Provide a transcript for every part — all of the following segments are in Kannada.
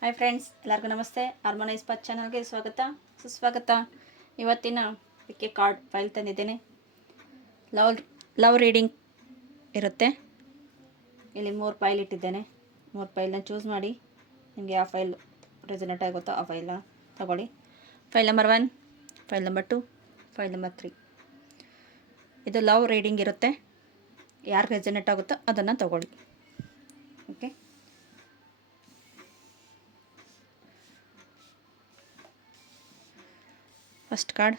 ಹಾಯ್ ಫ್ರೆಂಡ್ಸ್, ಎಲ್ಲರಿಗೂ ನಮಸ್ತೆ. ಹಾರ್ಮೋನೈಸ್ ಪಾತ್ ಚಾನಲ್ಗೆ ಸ್ವಾಗತ ಸುಸ್ವಾಗತ. ಇವತ್ತಿನ ಪಿಕ್ಕೆ ಕಾರ್ಡ್ ಫೈಲ್ ತಂದಿದ್ದೇನೆ. ಲವ್ ರೀಡಿಂಗ್ ಇರುತ್ತೆ. ಇಲ್ಲಿ 3 ಫೈಲ್ ಇಟ್ಟಿದ್ದೇನೆ. 3 ಫೈಲ್ನ ಚೂಸ್ ಮಾಡಿ ನಿಮಗೆ ಯಾವ ಫೈಲ್ ರೆಸನೇಟ್ ಆಗುತ್ತೋ ಆ ಫೈಲ್ನ ತಗೊಳ್ಳಿ. File number 1, file number 2, file number 3. ಇದು ಲವ್ ರೀಡಿಂಗ್ ಇರುತ್ತೆ. ಯಾರು ರೆಸನೇಟ್ ಆಗುತ್ತೋ ಅದನ್ನು ತಗೊಳ್ಳಿ. Okay, first card.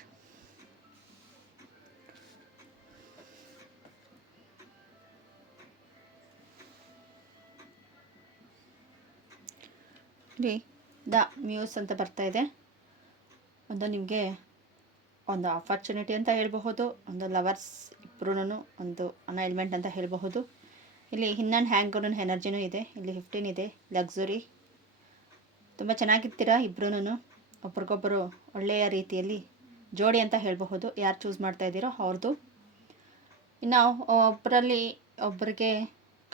ಇಲ್ಲಿ ದ ಮ್ಯೂಸ್ ಅಂತ ಬರ್ತಾ ಇದೆ. ಒಂದು ನಿಮಗೆ ಒಂದು ಆಪರ್ಚುನಿಟಿ ಅಂತ ಹೇಳಬಹುದು, ಒಂದು ಲವರ್ಸ್ ಇಬ್ಬರೂ ಒಂದು ಅನೈಲ್ಮೆಂಟ್ ಅಂತ ಹೇಳಬಹುದು. ಇಲ್ಲಿ ಇನ್ ಆ್ಯಂಡ್ ಹ್ಯಾಂಗ್ ಎನರ್ಜಿನೂ ಇದೆ. ಇಲ್ಲಿ 15 ಇದೆ. ಲಕ್ಸುರಿ, ತುಂಬ ಚೆನ್ನಾಗಿರ್ತೀರಾ ಇಬ್ಬರೂ. ಒಬ್ರಿಗೊಬ್ಬರು ಒಳ್ಳೆಯ ರೀತಿಯಲ್ಲಿ ಜೋಡಿ ಅಂತ ಹೇಳಬಹುದು. ಯಾರು ಚೂಸ್ ಮಾಡ್ತಾ ಇದ್ದೀರೋ ಅವ್ರದ್ದು. ಇನ್ನು ಒಬ್ಬರಲ್ಲಿ ಒಬ್ಬರಿಗೆ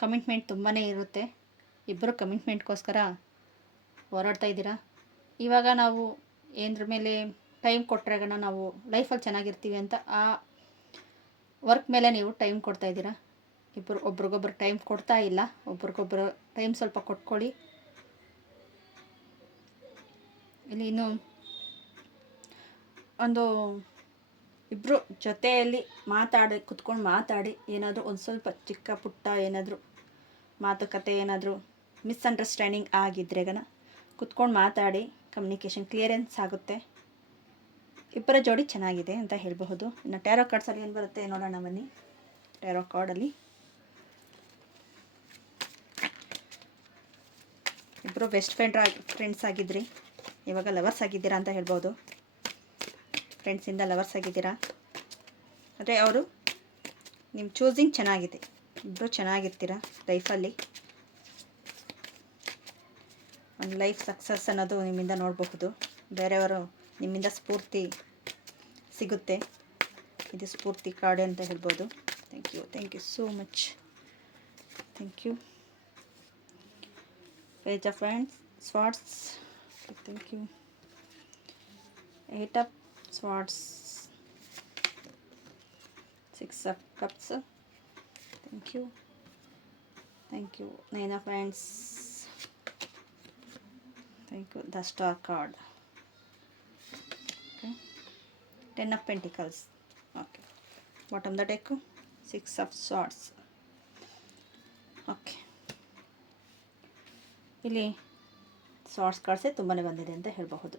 ಕಮಿಟ್ಮೆಂಟ್ ತುಂಬಾ ಇರುತ್ತೆ. ಇಬ್ಬರು ಕಮಿಟ್ಮೆಂಟ್ಗೋಸ್ಕರ ಹೋರಾಡ್ತಾ ಇದ್ದೀರಾ. ಇವಾಗ ನಾವು ಏನರ ಮೇಲೆ ಟೈಮ್ ಕೊಟ್ಟರೆ ನಾವು ಲೈಫಲ್ಲಿ ಚೆನ್ನಾಗಿರ್ತೀವಿ ಅಂತ ಆ ವರ್ಕ್ ಮೇಲೆ ನೀವು ಟೈಮ್ ಕೊಡ್ತಾ ಇದ್ದೀರಾ. ಇಬ್ಬರು ಒಬ್ರಿಗೊಬ್ರು ಟೈಮ್ ಕೊಡ್ತಾ ಇಲ್ಲ. ಒಬ್ರಿಗೊಬ್ಬರು ಟೈಮ್ ಸ್ವಲ್ಪ ಕೊಟ್ಕೊಳ್ಳಿ. ಇಲ್ಲಿ ಇನ್ನು ಒಂದು ಇಬ್ಬರು ಜೊತೆಯಲ್ಲಿ ಕುತ್ಕೊಂಡು ಮಾತಾಡಿ ಏನಾದರೂ ಒಂದು ಸ್ವಲ್ಪ ಚಿಕ್ಕ ಪುಟ್ಟ ಏನಾದರೂ ಮಾತುಕತೆ ಏನಾದರೂ ಮಿಸ್ಅಂಡರ್ಸ್ಟ್ಯಾಂಡಿಂಗ್ ಆಗಿದ್ರೆ ಕುತ್ಕೊಂಡು ಮಾತಾಡಿ ಕಮ್ಯುನಿಕೇಷನ್ ಕ್ಲಿಯರೆನ್ಸ್ ಆಗುತ್ತೆ. ಇಬ್ಬರ ಜೋಡಿ ಚೆನ್ನಾಗಿದೆ ಅಂತ ಹೇಳಬಹುದು. ಇನ್ನು ಟ್ಯಾರೋ ಕಾರ್ಡ್ಸಲ್ಲಿ ಏನು ಬರುತ್ತೆ ನೋಡೋಣ ಬನ್ನಿ. ಟ್ಯಾರೋ ಕಾರ್ಡಲ್ಲಿ ಇಬ್ಬರು ಬೆಸ್ಟ್ ಫ್ರೆಂಡ್ಸ್ ಆಗಿದ್ರಿ, ಇವಾಗ ಲವರ್ಸ್ ಆಗಿದ್ದೀರಾ ಅಂತ ಹೇಳ್ಬೋದು. ಫ್ರೆಂಡ್ಸಿಂದ ಲವರ್ಸ್ ಆಗಿದ್ದೀರಾ ಅಂದರೆ ಅವರು ನಿಮ್ಮ ಚೂಸಿಂಗ್ ಚೆನ್ನಾಗಿದೆ. ಇಬ್ಬರು ಚೆನ್ನಾಗಿರ್ತೀರಾ ಲೈಫಲ್ಲಿ. ಒಂದು ಲೈಫ್ ಸಕ್ಸಸ್ ಅನ್ನೋದು ನಿಮ್ಮಿಂದ ನೋಡಬಹುದು. ಬೇರೆಯವರು ನಿಮ್ಮಿಂದ ಸ್ಫೂರ್ತಿ ಸಿಗುತ್ತೆ. ಇದು ಸ್ಫೂರ್ತಿ ಕಾರ್ಡ್ ಅಂತ ಹೇಳ್ಬೋದು. Thank you so much. Thank you. Page of swords. Thank you. 8 of swords. 6 of cups. Thank you. 9 of hands. Thank you. The star card. Okay. 10 of pentacles. Okay. Bottom the deck. 6 of swords. Okay. ಇಲ್ಲಿ ಸ್ವಾರ್ಡ್ಸ್ ಕಾರ್ಡ್ಸೇ ತುಂಬಾ ಬಂದಿದೆ ಅಂತ ಹೇಳಬಹುದು.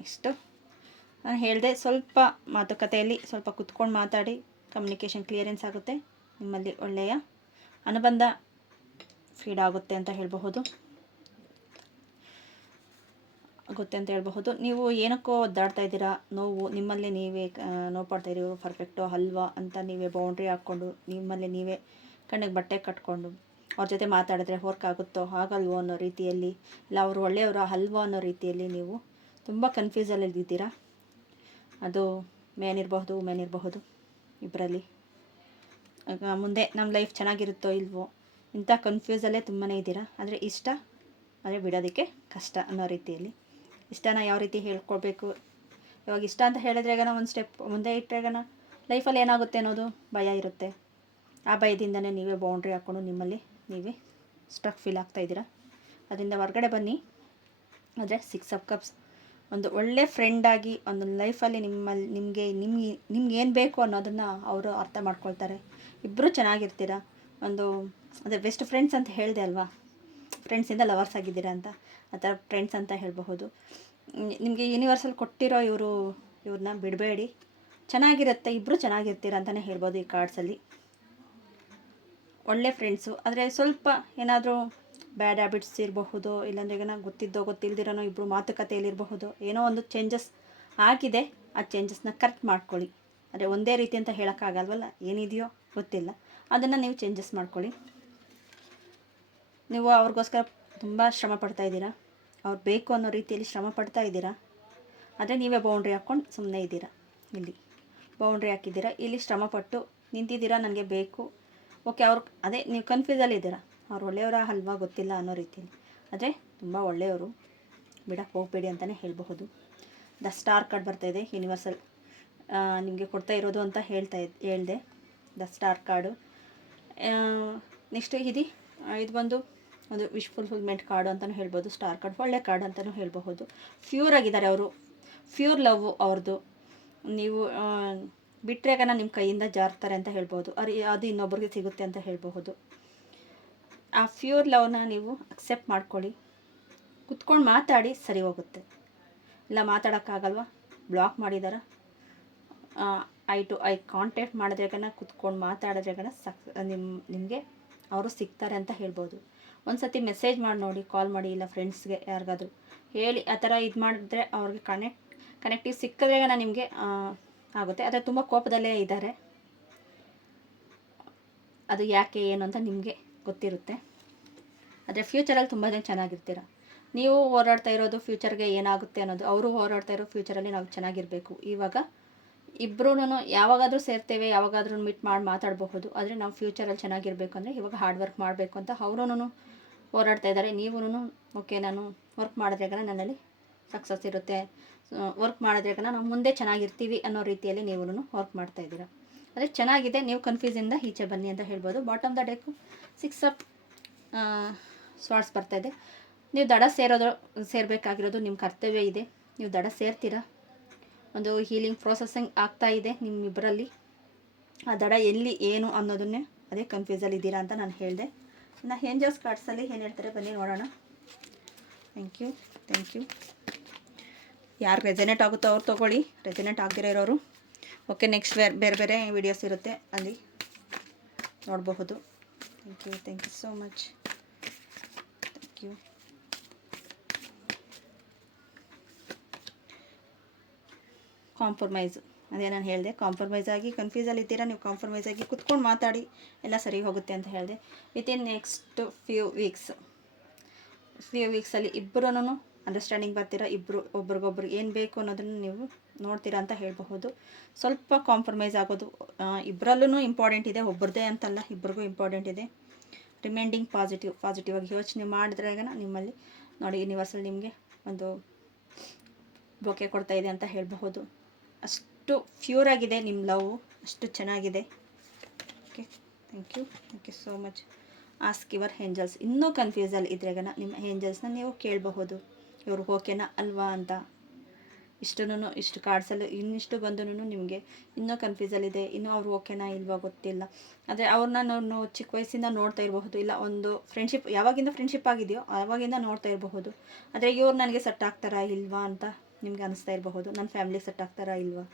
ನೆಕ್ಸ್ಟು ನಾನು ಹೇಳಿದೆ, ಸ್ವಲ್ಪ ಮಾತುಕತೆಯಲ್ಲಿ ಸ್ವಲ್ಪ ಕುತ್ಕೊಂಡು ಮಾತಾಡಿ ಕಮ್ಯುನಿಕೇಷನ್ ಕ್ಲಿಯರೆನ್ಸ್ ಆಗುತ್ತೆ. ನಿಮ್ಮಲ್ಲಿ ಒಳ್ಳೆಯ ಅನುಬಂಧ ಫೀಡ್ ಆಗುತ್ತೆ ಅಂತ ಹೇಳಬಹುದು. ನೀವು ಏನಕ್ಕೋ ಒದ್ದಾಡ್ತಾ ಇದ್ದೀರಾ, ನಿಮ್ಮಲ್ಲಿ ನೀವೇ ನೋವು ಪಡ್ತಾ ಇದ್ದೀರೋ ಪರ್ಫೆಕ್ಟೋ ಅಲ್ವಾ ಅಂತ ನೀವೇ ಬೌಂಡ್ರಿ ಹಾಕ್ಕೊಂಡು ನಿಮ್ಮಲ್ಲಿ ನೀವೇ ಕಣ್ಣಿಗೆ ಬಟ್ಟೆ ಕಟ್ಕೊಂಡು ಅವ್ರ ಜೊತೆ ಮಾತಾಡಿದ್ರೆ ವರ್ಕ್ ಆಗುತ್ತೋ ಆಗಲ್ವೋ ಅನ್ನೋ ರೀತಿಯಲ್ಲಿ, ಇಲ್ಲ ಅವರು ಒಳ್ಳೆಯವರು ಅಲ್ವೋ ಅನ್ನೋ ರೀತಿಯಲ್ಲಿ ನೀವು ತುಂಬ ಕನ್ಫ್ಯೂಸಲ್ಲಿದ್ದೀರಾ. ಅದು ಮ್ಯಾನ್ ಇರಬಹುದು, ವುಮೆನ್ ಇರಬಹುದು. ಇಬ್ಬರಲ್ಲಿ ಮುಂದೆ ನಮ್ಮ ಲೈಫ್ ಚೆನ್ನಾಗಿರುತ್ತೋ ಇಲ್ವೋ ಇಂಥ ಕನ್ಫ್ಯೂಸಲ್ಲೇ ತುಂಬಾ ಇದ್ದೀರಾ. ಆದರೆ ಆದರೆ ಬಿಡೋದಕ್ಕೆ ಕಷ್ಟ ಅನ್ನೋ ರೀತಿಯಲ್ಲಿ. ಇಷ್ಟನ ಯಾವ ರೀತಿ ಹೇಳ್ಕೊಳ್ಬೇಕು, ಇವಾಗ ಇಷ್ಟ ಅಂತ ಹೇಳಿದ್ರೆ ಒಂದು ಸ್ಟೆಪ್ ಮುಂದೆ ಇಟ್ಟರೆ ಲೈಫಲ್ಲಿ ಏನಾಗುತ್ತೆ ಅನ್ನೋದು ಭಯ ಇರುತ್ತೆ. ಆ ಭಯದಿಂದನೇ ನೀವೇ ಬೌಂಡ್ರಿ ಹಾಕ್ಕೊಂಡು ನಿಮ್ಮಲ್ಲಿ ನೀವೇ ಸ್ಟ್ರಕ್ ಫೀಲ್ ಆಗ್ತಾಯಿದ್ದೀರಾ. ಅದರಿಂದ ಹೊರಗಡೆ ಬನ್ನಿ. ಆದರೆ 6 ಆಫ್ ಕಪ್ಸ್ ಒಂದು ಒಳ್ಳೆ ಫ್ರೆಂಡಾಗಿ ಒಂದು ಲೈಫಲ್ಲಿ ನಿಮಗೆ ಏನು ಬೇಕು ಅನ್ನೋದನ್ನು ಅವರು ಅರ್ಥ ಮಾಡ್ಕೊಳ್ತಾರೆ. ಇಬ್ಬರು ಚೆನ್ನಾಗಿರ್ತೀರ. ಅದೇ ಬೆಸ್ಟ್ ಫ್ರೆಂಡ್ಸ್ ಅಂತ ಹೇಳಿದೆ ಅಲ್ವಾ, ಫ್ರೆಂಡ್ಸಿಂದ ಲವರ್ಸ್ ಆಗಿದ್ದೀರಾ ಅಂತ. ಆ ಥರ ಫ್ರೆಂಡ್ಸ್ ಅಂತ ಹೇಳಬಹುದು. ನಿಮಗೆ ಯೂನಿವರ್ಸಲ್ಲಿ ಕೊಟ್ಟಿರೋ ಇವ್ರನ್ನ ಬಿಡಬೇಡಿ. ಚೆನ್ನಾಗಿರುತ್ತೆ, ಇಬ್ಬರು ಚೆನ್ನಾಗಿರ್ತೀರ ಅಂತಲೇ ಹೇಳ್ಬೋದು. ಈ ಕಾರ್ಡ್ಸಲ್ಲಿ ಒಳ್ಳೆ ಫ್ರೆಂಡ್ಸು. ಆದರೆ ಸ್ವಲ್ಪ ಏನಾದರೂ ಬ್ಯಾಡ್ ಹ್ಯಾಬಿಟ್ಸ್ ಇರಬಹುದು, ಇಲ್ಲಾಂದ್ರೆ ಗೊತ್ತಿದ್ದೋ ಗೊತ್ತಿಲ್ದಿರೋನೋ ಇಬ್ಬರು ಮಾತುಕತೆಯಲ್ಲಿರಬಹುದು. ಏನೋ ಒಂದು ಚೇಂಜಸ್ ಆಗಿದೆ, ಆ ಚೇಂಜಸ್ನ ಕರೆಕ್ಟ್ ಮಾಡ್ಕೊಳ್ಳಿ. ಆದರೆ ಒಂದೇ ರೀತಿ ಅಂತ ಹೇಳೋಕ್ಕಾಗಲ್ವಲ್ಲ, ಏನಿದೆಯೋ ಗೊತ್ತಿಲ್ಲ, ಅದನ್ನು ನೀವು ಚೇಂಜಸ್ ಮಾಡ್ಕೊಳ್ಳಿ. ನೀವು ಅವ್ರಿಗೋಸ್ಕರ ತುಂಬ ಶ್ರಮ ಪಡ್ತಾ ಇದ್ದೀರಾ, ಅವ್ರು ಬೇಕು ಅನ್ನೋ ರೀತಿಯಲ್ಲಿ ಶ್ರಮ ಪಡ್ತಾ ಇದ್ದೀರಾ. ಆದರೆ ನೀವೇ ಬೌಂಡ್ರಿ ಹಾಕ್ಕೊಂಡು ಸುಮ್ಮನೆ ಇದ್ದೀರಾ. ಇಲ್ಲಿ ಬೌಂಡ್ರಿ ಹಾಕಿದ್ದೀರಾ, ಇಲ್ಲಿ ಶ್ರಮಪಟ್ಟು ನಿಂತಿದ್ದೀರಾ, ನನಗೆ ಬೇಕು. ಓಕೆ, ನೀವು ಕನ್ಫ್ಯೂಸಲ್ಲಿ ಇದ್ದೀರಾ, ಅವ್ರು ಒಳ್ಳೆಯವರ ಅಲ್ವಾ ಗೊತ್ತಿಲ್ಲ ಅನ್ನೋ ರೀತಿಯಲ್ಲಿ. ಆದರೆ ತುಂಬ ಒಳ್ಳೆಯವರು, ಬಿಡಕ್ಕೆ ಹೋಗಬೇಡಿ ಅಂತಲೇ ಹೇಳಬಹುದು. ದ ಸ್ಟಾರ್ ಕಾರ್ಡ್ ಬರ್ತಾಯಿದೆ, ಯೂನಿವರ್ಸಲ್ ನಿಮಗೆ ಕೊಡ್ತಾ ಇರೋದು ಅಂತ ಹೇಳಿದೆ. The star card. ನೆಕ್ಸ್ಟ್ ಇದು ಬಂದು ಒಂದು ವಿಶ್ ಫುಲ್ಫಿಲ್ಮೆಂಟ್ ಕಾರ್ಡು ಅಂತಲೂ ಹೇಳ್ಬೋದು. ಸ್ಟಾರ್ ಕಾರ್ಡ್ ಒಳ್ಳೆ ಕಾರ್ಡ್ ಅಂತಲೂ ಹೇಳಬಹುದು. ಪ್ಯೂರ್ ಆಗಿದ್ದಾರೆ ಅವರು, ಪ್ಯೂರ್ ಲವ್ ಅವ್ರದ್ದು. ನೀವು ಬಿಟ್ಟರೆ ನಿಮ್ಮ ಕೈಯಿಂದ ಜಾರ್ತಾರೆ ಅಂತ ಹೇಳ್ಬೋದು. ಅದು ಇನ್ನೊಬ್ರಿಗೆ ಸಿಗುತ್ತೆ ಅಂತ ಹೇಳಬಹುದು. ಆ ಪ್ಯೂರ್ ಲವ್ನ ನೀವು ಅಕ್ಸೆಪ್ಟ್ ಮಾಡ್ಕೊಳ್ಳಿ, ಕುತ್ಕೊಂಡು ಮಾತಾಡಿ, ಸರಿ ಹೋಗುತ್ತೆ. ಇಲ್ಲ ಮಾತಾಡೋಕ್ಕಾಗಲ್ವ, ಬ್ಲಾಕ್ ಮಾಡಿದಾರ, ಐ ಟು ಐ ಕಾಂಟ್ಯಾಕ್ಟ್ ಮಾಡಿದ್ರೆಗನ ಕುತ್ಕೊಂಡು ಮಾತಾಡಿದ್ರೆಗನ ನಿಮಗೆ ಅವರು ಸಿಗ್ತಾರೆ ಅಂತ ಹೇಳ್ಬೋದು. ಒಂದು ಸತಿ ಮೆಸೇಜ್ ಮಾಡಿ ನೋಡಿ, ಕಾಲ್ ಮಾಡಿ, ಇಲ್ಲ ಫ್ರೆಂಡ್ಸ್ಗೆ ಯಾರಿಗಾದ್ರೂ ಹೇಳಿ ಆ ಥರ ಇದು ಮಾಡಿದ್ರೆ ಅವ್ರಿಗೆ ಕನೆಕ್ಟಿವ್ ಸಿಕ್ಕಿದ್ರೆಗನ ನಿಮಗೆ ಆಗುತ್ತೆ. ಆದರೆ ತುಂಬ ಕೋಪದಲ್ಲೇ ಇದ್ದಾರೆ, ಅದು ಯಾಕೆ ಏನು ಅಂತ ನಿಮಗೆ ಗೊತ್ತಿರುತ್ತೆ. ಆದರೆ ಫ್ಯೂಚರಲ್ಲಿ ತುಂಬ ಚೆನ್ನಾಗಿರ್ತೀರ. ನೀವು ಹೋರಾಡ್ತಾ ಇರೋದು ಫ್ಯೂಚರ್ಗೆ ಏನಾಗುತ್ತೆ ಅನ್ನೋದು, ಅವರು ಹೋರಾಡ್ತಾ ಇರೋ ಫ್ಯೂಚರಲ್ಲಿ ನಾವು ಚೆನ್ನಾಗಿರಬೇಕು. ಇವಾಗ ಇಬ್ಬರೂ ಯಾವಾಗಾದರೂ ಸೇರ್ತೇವೆ, ಯಾವಾಗಾದ್ರೂ ಮೀಟ್ ಮಾಡಿ ಮಾತಾಡಬಹುದು. ಆದರೆ ನಾವು ಫ್ಯೂಚರಲ್ಲಿ ಚೆನ್ನಾಗಿರಬೇಕು ಅಂದರೆ ಇವಾಗ ಹಾರ್ಡ್ ವರ್ಕ್ ಮಾಡಬೇಕು ಅಂತ ಅವರೂ ಹೋರಾಡ್ತಾ ಇದ್ದಾರೆ. ನೀವು ಓಕೆ, ನಾನು ವರ್ಕ್ ಮಾಡಿದ್ರೆಗನ ನನ್ನಲ್ಲಿ ಸಕ್ಸಸ್ ಇರುತ್ತೆ, ವರ್ಕ್ ಮಾಡಿದ್ರೆಗನ ನಾವು ಮುಂದೆ ಚೆನ್ನಾಗಿರ್ತೀವಿ ಅನ್ನೋ ರೀತಿಯಲ್ಲಿ ನೀವು ವರ್ಕ್ ಮಾಡ್ತಾ ಇದ್ದೀರಾ. ಅದೇ ಚೆನ್ನಾಗಿದೆ. ನೀವು ಕನ್ಫ್ಯೂಸಿಂದ ಈಚೆ ಬನ್ನಿ ಅಂತ ಹೇಳ್ಬೋದು. ಬಾಟಮ್ ದ ಡೆಕ್ಕು 6 ಆಫ್ ಸ್ವಾರ್ಡ್ಸ್ ಬರ್ತಾಯಿದೆ. ನೀವು ದಡ ಸೇರಬೇಕಾಗಿರೋದು ನಿಮ್ಮ ಕರ್ತವ್ಯ ಇದೆ. ನೀವು ದಡ ಸೇರ್ತೀರಾ. ಒಂದು ಹೀಲಿಂಗ್ ಪ್ರೊಸೆಸಿಂಗ್ ಆಗ್ತಾ ಇದೆ ನಿಮ್ಮಿಬ್ಬರಲ್ಲಿ. ಆ ದಡ ಎಲ್ಲಿ ಏನು ಅನ್ನೋದನ್ನೇ ಅದೇ ಕನ್ಫ್ಯೂಸಲ್ಲಿ ಇದ್ದೀರಾ ಅಂತ ನಾನು ಹೇಳಿದೆ. ಇನ್ನು ಏಂಜಲ್ಸ್ ಕಾರ್ಡ್ಸಲ್ಲಿ ಏನು ಹೇಳ್ತಾರೆ ಬನ್ನಿ ನೋಡೋಣ. Thank you. ಯಾರು ರೆಸನೇಟ್ ಆಗುತ್ತೋ ಅವ್ರು ತೊಗೊಳ್ಳಿ, ರೆಸನೇಟ್ ಆಗದಿರೋ ಇರೋರು ಓಕೆ. ನೆಕ್ಸ್ಟ್ ಬೇರೆ ವೀಡಿಯೋಸ್ ಇರುತ್ತೆ, ಅಲ್ಲಿ ನೋಡಬಹುದು. Thank you so much. Thank you. Compromise, ಅದೇ ನಾನು ಹೇಳಿದೆ, ಕಾಂಪ್ರಮೈಸ್ ಆಗಿ ಕನ್ಫ್ಯೂಸಲ್ಲಿ ಇದ್ದೀರಾ, ನೀವು ಕಾಂಪ್ರಮೈಸ್ ಆಗಿ ಕುತ್ಕೊಂಡು ಮಾತಾಡಿ, ಎಲ್ಲ ಸರಿ ಹೋಗುತ್ತೆ ಅಂತ ಹೇಳಿದೆ. ವಿತಿನ್ ನೆಕ್ಸ್ಟ್ ಫ್ಯೂ ವೀಕ್ಸಲ್ಲಿ ಇಬ್ಬರೂ ಅಂಡರ್ಸ್ಟ್ಯಾಂಡಿಂಗ್ ಬರ್ತೀರಾ. ಒಬ್ರಿಗೊಬ್ರು ಏನು ಬೇಕು ಅನ್ನೋದನ್ನು ನೀವು ನೋಡ್ತೀರಾ ಅಂತ ಹೇಳಬಹುದು. ಸ್ವಲ್ಪ ಕಾಂಪ್ರಮೈಸ್ ಆಗೋದು ಇಬ್ಬರಲ್ಲೂ ಇಂಪಾರ್ಟೆಂಟ್ ಇದೆ, ಒಬ್ಬರದೇ ಅಂತಲ್ಲ, ಇಬ್ಬರಿಗೂ ಇಂಪಾರ್ಟೆಂಟ್ ಇದೆ. ರಿಮೈಂಡಿಂಗ್ ಪಾಸಿಟಿವ್ ಆಗಿ ಯೋಚನೆ ಮಾಡಿದ್ರಾಗ ನಿಮ್ಮಲ್ಲಿ ನೋಡಿ ಯೂನಿವರ್ಸಲ್ ನಿಮಗೆ ಒಂದು ಬೊಕೆ ಕೊಡ್ತಾ ಇದೆ ಅಂತ ಹೇಳಬಹುದು. ಅಷ್ಟು ಪ್ಯೂರ್ ಆಗಿದೆ ನಿಮ್ಮ ಲವ್, ಅಷ್ಟು ಚೆನ್ನಾಗಿದೆ. Okay, thank you so much. Ask your angels. ಇನ್ನೂ ಕನ್ಫ್ಯೂಸಲ್ಲಿ ಇದ್ರಾಗ ನಿಮ್ಮ ಏಂಜಲ್ಸ್ನ ನೀವು ಕೇಳಬಹುದು, ಇವರು ಓಕೆನಾ ಅಲ್ವಾ ಅಂತ. ಇಷ್ಟು ಕಾರ್ಡ್ಸಲ್ಲಿ ಇನ್ನಿಷ್ಟು ಬಂದು ನಿಮಗೆ ಇನ್ನೂ ಕನ್ಫ್ಯೂಸಲ್ಲಿದೆ, ಇನ್ನೂ ಅವ್ರು ಓಕೆನಾ ಇಲ್ವಾ ಗೊತ್ತಿಲ್ಲ. ಆದರೆ ಅವ್ರನ್ನ ನಾನು ಚಿಕ್ಕ ವಯಸ್ಸಿಂದ ನೋಡ್ತಾ ಇರಬಹುದು, ಇಲ್ಲ ಒಂದು ಫ್ರೆಂಡ್ಶಿಪ್ ಯಾವಾಗಿಂದ ಫ್ರೆಂಡ್ಶಿಪ್ ಆಗಿದೆಯೋ ಆವಾಗಿಂದ ನೋಡ್ತಾ ಇರಬಹುದು. ಆದರೆ ಇವ್ರು ನನಗೆ ಸೆಟ್ ಆಗ್ತಾರಾ ಇಲ್ವಾ ಅಂತ ನಿಮ್ಗೆ ಅನಿಸ್ತಾ ಇರಬಹುದು. ನನ್ನ ಫ್ಯಾಮಿಲಿಗೆ ಸೆಟ್ ಆಗ್ತಾರಾ ಇಲ್ವಾ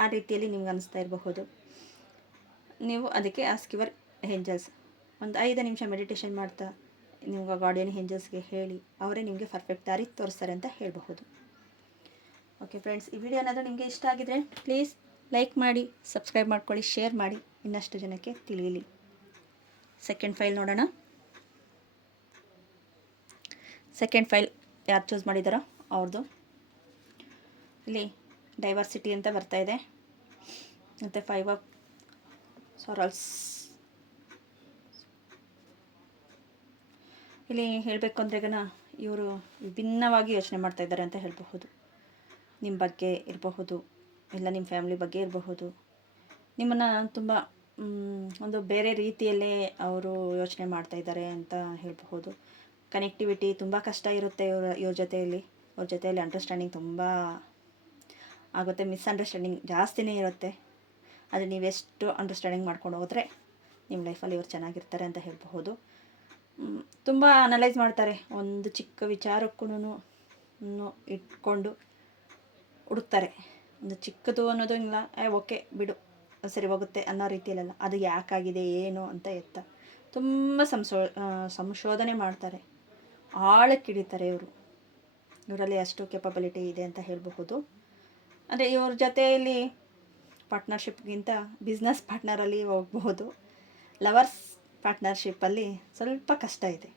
ಆ ರೀತಿಯಲ್ಲಿ ನಿಮ್ಗೆ ಅನಿಸ್ತಾ ಇರಬಹುದು. ನೀವು ಅದಕ್ಕೆ ಆಸ್ಕ್ ಯುವರ್ ಏಂಜಲ್ಸ್ ಒಂದು 5 ನಿಮಿಷ ಮೆಡಿಟೇಷನ್ ಮಾಡ್ತಾ ನಿಮ್ಗೆ ಗಾರ್ಡಿಯನ್ ಏಂಜಲ್ಸ್ಗೆ ಹೇಳಿ, ಅವರೇ ನಿಮಗೆ ಪರ್ಫೆಕ್ಟ್ ದಾರಿ ತೋರಿಸ್ತಾರೆ ಅಂತ ಹೇಳಬಹುದು. ಓಕೆ ಫ್ರೆಂಡ್ಸ್, ಈ ವಿಡಿಯೋ ಏನಾದರೂ ನಿಮಗೆ ಇಷ್ಟ ಆಗಿದರೆ ಪ್ಲೀಸ್ ಲೈಕ್ ಮಾಡಿ, ಸಬ್ಸ್ಕ್ರೈಬ್ ಮಾಡ್ಕೊಳ್ಳಿ, ಶೇರ್ ಮಾಡಿ, ಇನ್ನಷ್ಟು ಜನಕ್ಕೆ ತಿಳಿಯಲಿ. ಸೆಕೆಂಡ್ ಫೈಲ್ ನೋಡೋಣ. ಸೆಕೆಂಡ್ ಫೈಲ್ ಯಾರು ಚೂಸ್ ಮಾಡಿದಾರೋ ಅವ್ರದ್ದು. ಇಲ್ಲಿ ಡೈವರ್ಸಿಟಿ ಅಂತ ಬರ್ತಾ ಇದೆ, ಮತ್ತು 5 ಆಫ್ ಸಾರಲ್ಸ್. ಇಲ್ಲಿ ಹೇಳಬೇಕು ಅಂದ್ರೆಗನ ಇವರು ವಿಭಿನ್ನವಾಗಿ ಯೋಚನೆ ಮಾಡ್ತಾ ಇದ್ದಾರೆ ಅಂತ ಹೇಳಬಹುದು. ನಿಮ್ಮ ಬಗ್ಗೆ ಇರಬಹುದು, ಇಲ್ಲ ನಿಮ್ಮ ಫ್ಯಾಮಿಲಿ ಬಗ್ಗೆ ಇರಬಹುದು. ನಿಮ್ಮನ್ನು ತುಂಬ ಒಂದು ಬೇರೆ ರೀತಿಯಲ್ಲೇ ಅವರು ಯೋಚನೆ ಮಾಡ್ತಾ ಇದ್ದಾರೆ ಅಂತ ಹೇಳಬಹುದು. ಕನೆಕ್ಟಿವಿಟಿ ತುಂಬ ಕಷ್ಟ ಇರುತ್ತೆ ಇವ್ರ ಜೊತೆಯಲ್ಲಿ ಅಂಡರ್ಸ್ಟ್ಯಾಂಡಿಂಗ್ ತುಂಬ ಆಗುತ್ತೆ. ಮಿಸ್ಅಂಡರ್ಸ್ಟ್ಯಾಂಡಿಂಗ್ ಜಾಸ್ತಿನೇ ಇರುತ್ತೆ. ಆದರೆ ನೀವೆಷ್ಟು ಅಂಡರ್ಸ್ಟ್ಯಾಂಡಿಂಗ್ ಮಾಡ್ಕೊಂಡು ಹೋದರೆ ನಿಮ್ಮ ಲೈಫಲ್ಲಿ ಇವ್ರು ಚೆನ್ನಾಗಿರ್ತಾರೆ ಅಂತ ಹೇಳಬಹುದು. ತುಂಬ ಅನಲೈಸ್ ಮಾಡ್ತಾರೆ, ಒಂದು ಚಿಕ್ಕ ವಿಚಾರಕ್ಕೂ ಇಟ್ಕೊಂಡು ಹುಡುಕ್ತಾರೆ. ಒಂದು ಚಿಕ್ಕದು ಅನ್ನೋದು ಇಲ್ಲ, ಓಕೆ ಬಿಡು ಸರಿ ಹೋಗುತ್ತೆ ಅನ್ನೋ ರೀತಿಯಲ್ಲ, ಅದು ಯಾಕಾಗಿದೆ ಏನು ಅಂತ ತುಂಬ ಸಂಶೋಧನೆ ಮಾಡ್ತಾರೆ, ಆಳಕ್ಕೆ ಹಿಡಿತಾರೆ ಇವರಲ್ಲಿ ಅಷ್ಟು ಕೆಪಬಿಲಿಟಿ ಇದೆ ಅಂತ ಹೇಳಬಹುದು. ಅಂದರೆ ಇವ್ರ ಜೊತೆಯಲ್ಲಿ ಪಾರ್ಟ್ನರ್ಶಿಪ್ಗಿಂತ ಬಿಸ್ನೆಸ್ ಪಾರ್ಟ್ನರಲ್ಲಿ ಹೋಗಬಹುದು. ಲವರ್ಸ್ ಪಾರ್ಟ್ನರ್ಶಿಪ್ಪಲ್ಲಿ ಸ್ವಲ್ಪ ಕಷ್ಟ ಇದೆ,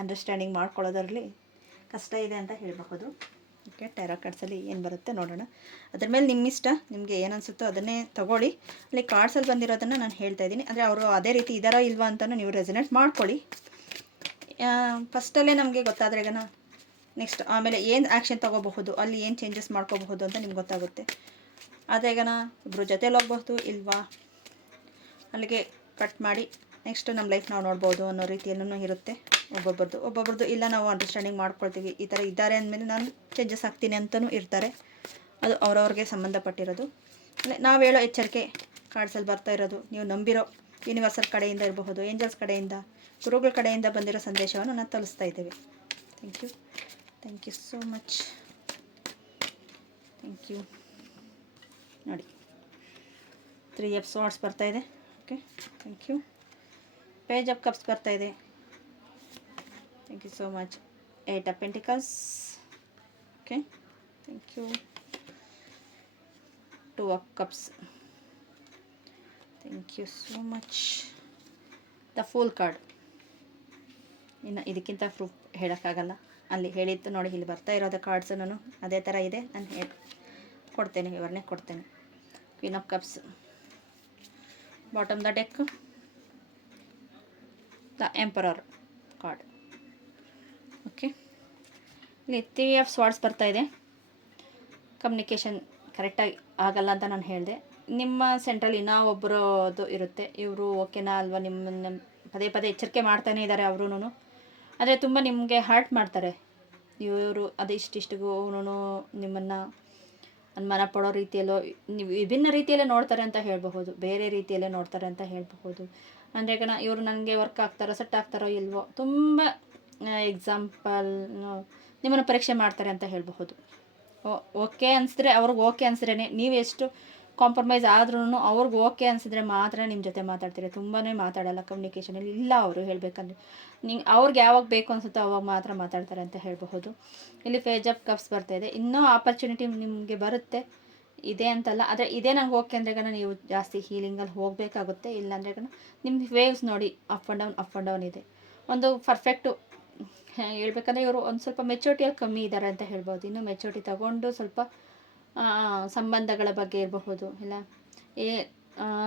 ಅಂಡರ್ಸ್ಟ್ಯಾಂಡಿಂಗ್ ಮಾಡ್ಕೊಳ್ಳೋದ್ರಲ್ಲಿ ಕಷ್ಟ ಇದೆ ಅಂತ ಹೇಳಬಹುದು. ಓಕೆ, ಟ್ಯಾರೋ ಕಾರ್ಡ್ಸಲ್ಲಿ ಏನು ಬರುತ್ತೆ ನೋಡೋಣ. ಅದ್ರ ಮೇಲೆ ನಿಮ್ಮ ಇಷ್ಟ, ನಿಮಗೆ ಏನು ಅನಿಸುತ್ತೋ ಅದನ್ನೇ ತೊಗೊಳ್ಳಿ. ಅಲ್ಲಿ ಕಾರ್ಡ್ಸಲ್ಲಿ ಬಂದಿರೋದನ್ನು ನಾನು ಹೇಳ್ತಾ ಇದ್ದೀನಿ. ಅಂದರೆ ಅವರು ಅದೇ ರೀತಿ ಇದ್ದಾರೋ ಇಲ್ವಾ ಅಂತಲೂ ನೀವು ರೆಸನೇಟ್ ಮಾಡ್ಕೊಳ್ಳಿ. ಫಸ್ಟಲ್ಲೇ ನಮಗೆ ಗೊತ್ತಾದರೆ ಈಗ ನೆಕ್ಸ್ಟ್ ಆಮೇಲೆ ಏನು ಆ್ಯಕ್ಷನ್ ತೊಗೋಬಹುದು, ಅಲ್ಲಿ ಏನು ಚೇಂಜಸ್ ಮಾಡ್ಕೋಬಹುದು ಅಂತ ನಿಮ್ಗೆ ಗೊತ್ತಾಗುತ್ತೆ. ಆದರೆ ಈಗ ಇಬ್ಬರು ಜೊತೆಲಿ ಹೋಗ್ಬಹುದು ಇಲ್ವಾ, ಅಲ್ಲಿಗೆ ಕಟ್ ಮಾಡಿ ನೆಕ್ಸ್ಟ್ ನಮ್ಮ ಲೈಫ್ ನಾವು ನೋಡ್ಬೋದು ಅನ್ನೋ ರೀತಿಯಲ್ಲೂ ಇರುತ್ತೆ ಒಬ್ಬೊಬ್ರದ್ದು. ಇಲ್ಲ ನಾವು ಅಂಡರ್ಸ್ಟ್ಯಾಂಡಿಂಗ್ ಮಾಡ್ಕೊಳ್ತೀವಿ, ಈ ಥರ ಇದ್ದಾರೆ ಅಂದಮೇಲೆ ನಾನು ಚೇಂಜಸ್ ಆಗ್ತೀನಿ ಅಂತಲೂ ಇರ್ತಾರೆ. ಅದು ಅವ್ರವ್ರಿಗೆ ಸಂಬಂಧಪಟ್ಟಿರೋದು. ನಾವು ಹೇಳೋ ಎಚ್ಚರಿಕೆ ಕಾರ್ಡ್ಸಲ್ಲಿ ಬರ್ತಾ ಇರೋದು ನೀವು ನಂಬಿರೋ ಯೂನಿವರ್ಸಲ್ ಕಡೆಯಿಂದ ಇರಬಹುದು, ಏಂಜಲ್ಸ್ ಕಡೆಯಿಂದ, ಗುರುಗಳ ಕಡೆಯಿಂದ ಬಂದಿರೋ ಸಂದೇಶವನ್ನು ನಾನು ತಲುಪಿಸ್ತಾ ಇದ್ದೇವೆ. Thank you so much. Thank you. ನೋಡಿ 3 ಆಫ್ ಸ್ವಾರ್ಡ್ಸ್ ಬರ್ತಾ ಇದೆ. Okay, thank you. Page of cups ಬರ್ತಾ ಇದೆ. Thank you so much. 8 of pentacles. Okay, thank you. 2 of cups. Thank you so much. The fool card. ಇನ್ನು ಇದಕ್ಕಿಂತ ಪ್ರೂಫ್ ಹೇಳೋಕ್ಕಾಗಲ್ಲ, ಅಲ್ಲಿ ಹೇಳಿದ್ದು ನೋಡಿ, ಇಲ್ಲಿ ಬರ್ತಾ ಇರೋದು ಕಾರ್ಡ್ಸು ನಾನು ಅದೇ ಥರ ಇದೆ, ನಾನು ಕೊಡ್ತೇನೆ, ವಿವರಣೆ ಕೊಡ್ತೇನೆ. Queen of cups. Bottom the deck the emperor card. Okay, ಇಲ್ಲಿ 3 ಆಫ್ ಸ್ವಾರ್ಡ್ಸ್ ಬರ್ತಾ ಇದೆ. ಕಮ್ಯುನಿಕೇಷನ್ ಕರೆಕ್ಟಾಗಿ ಆಗಲ್ಲ ಅಂತ ನಾನು ಹೇಳಿದೆ. ನಿಮ್ಮ ಸೆಂಟ್ರಲ್ಲಿ ಇನ್ನೂ ಒಬ್ಬರದು ಇರುತ್ತೆ, ಇವರು ಓಕೆನಾ ಅಲ್ವಾ, ನಿಮ್ಮನ್ನು ಪದೇ ಪದೇ ಎಚ್ಚರಿಕೆ ಮಾಡ್ತಾನೆ ಇದ್ದಾರೆ ಅವರೂ. ಆದರೆ ತುಂಬ ನಿಮಗೆ ಹರ್ಟ್ ಮಾಡ್ತಾರೆ ಇವರು, ಅದು ಇಷ್ಟಿಷ್ಟಿಗೂ ನಿಮ್ಮನ್ನು ಅನುಮಾನ ಪಡೋ ರೀತಿಯಲ್ಲೋ ನೀವು ವಿಭಿನ್ನ ರೀತಿಯಲ್ಲೇ ನೋಡ್ತಾರೆ ಅಂತ ಹೇಳಬಹುದು, ಬೇರೆ ರೀತಿಯಲ್ಲೇ ನೋಡ್ತಾರೆ ಅಂತ ಹೇಳಬಹುದು. ಅಂದರೆ ಈಗ ಇವರು ನನಗೆ ವರ್ಕ್ ಆಗ್ತಾರೋ ಸೆಟ್ ಆಗ್ತಾರೋ ಇಲ್ವೋ, ತುಂಬ ಎಕ್ಸಾಂಪಲ್ ನಿಮ್ಮನ್ನು ಪರೀಕ್ಷೆ ಮಾಡ್ತಾರೆ ಅಂತ ಹೇಳಬಹುದು. ಓಕೆ ಅನಿಸಿದ್ರೆ ಅವ್ರಿಗೆ ಓಕೆ ಅನಿಸಿದ್ರೆ, ನೀವು ಎಷ್ಟು ಕಾಂಪ್ರಮೈಸ್ ಆದ್ರೂ ಅವ್ರಿಗೆ ಓಕೆ ಅನಿಸಿದ್ರೆ ಮಾತ್ರ ನಿಮ್ಮ ಜೊತೆ ಮಾತಾಡ್ತೀರಿ, ತುಂಬಾ ಮಾತಾಡಲ್ಲ ಕಮ್ಯುನಿಕೇಷನಲ್ಲಿ. ಇಲ್ಲ ಅವರು ಹೇಳಬೇಕಂದ್ರೆ ಅವ್ರಿಗೆ ಯಾವಾಗ ಬೇಕು ಅನಿಸುತ್ತೋ ಅವಾಗ ಮಾತ್ರ ಮಾತಾಡ್ತಾರೆ ಅಂತ ಹೇಳಬಹುದು. ಇಲ್ಲಿ ಪೇಜ್ ಆಫ್ ಕಪ್ಸ್ ಬರ್ತಾಯಿದೆ. ಇನ್ನೂ ಆಪರ್ಚುನಿಟಿ ನಿಮಗೆ ಬರುತ್ತೆ, ಇದೆ ಅಂತಲ್ಲ. ಆದರೆ ಇದೇ ನಂಗೆ ಓಕೆ ಅಂದರೆ ನೀವು ಜಾಸ್ತಿ ಹೀಲಿಂಗಲ್ಲಿ ಹೋಗಬೇಕಾಗುತ್ತೆ. ಇಲ್ಲಾಂದ್ರೆ ನಿಮ್ಮ ವೇವ್ಸ್ ನೋಡಿ ಅಪ್ ಆ್ಯಂಡ್ ಡೌನ್ ಇದೆ. ಒಂದು ಪರ್ಫೆಕ್ಟು ಹೇಳ್ಬೇಕಂದ್ರೆ ಇವರು ಒಂದು ಸ್ವಲ್ಪ ಮೆಚೂರಿಟಿಯಲ್ಲಿ ಕಮ್ಮಿ ಇದ್ದಾರೆ ಅಂತ ಹೇಳ್ಬೋದು. ಇನ್ನೂ ಮೆಚೂರಿಟಿ ತಗೊಂಡು ಸ್ವಲ್ಪ ಸಂಬಂಧಗಳ ಬಗ್ಗೆ ಇರಬಹುದು, ಇಲ್ಲ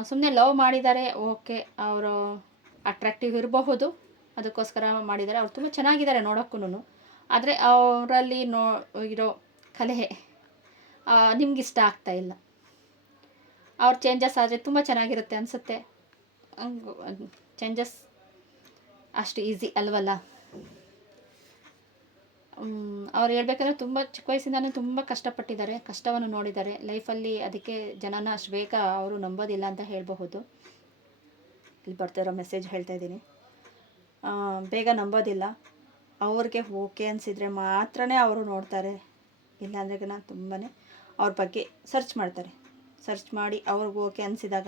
ಸುಮ್ಮನೆ ಲವ್ ಮಾಡಿದ್ದಾರೆ, ಓಕೆ ಅವರು ಅಟ್ರಾಕ್ಟಿವ್ ಇರಬಹುದು, ಅದಕ್ಕೋಸ್ಕರ ಮಾಡಿದ್ದಾರೆ. ಅವ್ರು ತುಂಬ ಚೆನ್ನಾಗಿದ್ದಾರೆ ನೋಡೋಕ್ಕೂ. ಆದರೆ ಅವರಲ್ಲಿ ಇರೋ ಕಲೆ ನಿಮ್ಗಿಷ್ಟ ಆಗ್ತಾ ಇಲ್ಲ. ಅವ್ರ ಚೇಂಜಸ್ ಆದರೆ ತುಂಬ ಚೆನ್ನಾಗಿರುತ್ತೆ ಅನಿಸುತ್ತೆ. ಚೇಂಜಸ್ ಅಷ್ಟು ಈಸಿ ಅಲ್ವಲ್ಲ. ಅವ್ರು ಹೇಳ್ಬೇಕಂದ್ರೆ ತುಂಬ ಚಿಕ್ಕ ವಯಸ್ಸಿಂದನೂ ತುಂಬ ಕಷ್ಟಪಟ್ಟಿದ್ದಾರೆ, ಕಷ್ಟವನ್ನು ನೋಡಿದ್ದಾರೆ ಲೈಫಲ್ಲಿ. ಅದಕ್ಕೆ ಜನನ ಅಷ್ಟು ಬೇಗ ಅವರು ನಂಬೋದಿಲ್ಲ ಅಂತ ಹೇಳಬಹುದು. ಇಲ್ಲಿ ಬರ್ತಿರೋ ಮೆಸೇಜ್ ಹೇಳ್ತಾ ಇದ್ದೀನಿ, ಬೇಗ ನಂಬೋದಿಲ್ಲ. ಅವ್ರಿಗೆ ಓಕೆ ಅನಿಸಿದರೆ ಮಾತ್ರನೇ ಅವರು ನೋಡ್ತಾರೆ. ಇಲ್ಲಾಂದ್ರೆ ತುಂಬಾ ಅವ್ರ ಬಗ್ಗೆ ಸರ್ಚ್ ಮಾಡ್ತಾರೆ. ಸರ್ಚ್ ಮಾಡಿ ಅವ್ರಿಗೆ ಓಕೆ ಅನಿಸಿದಾಗ,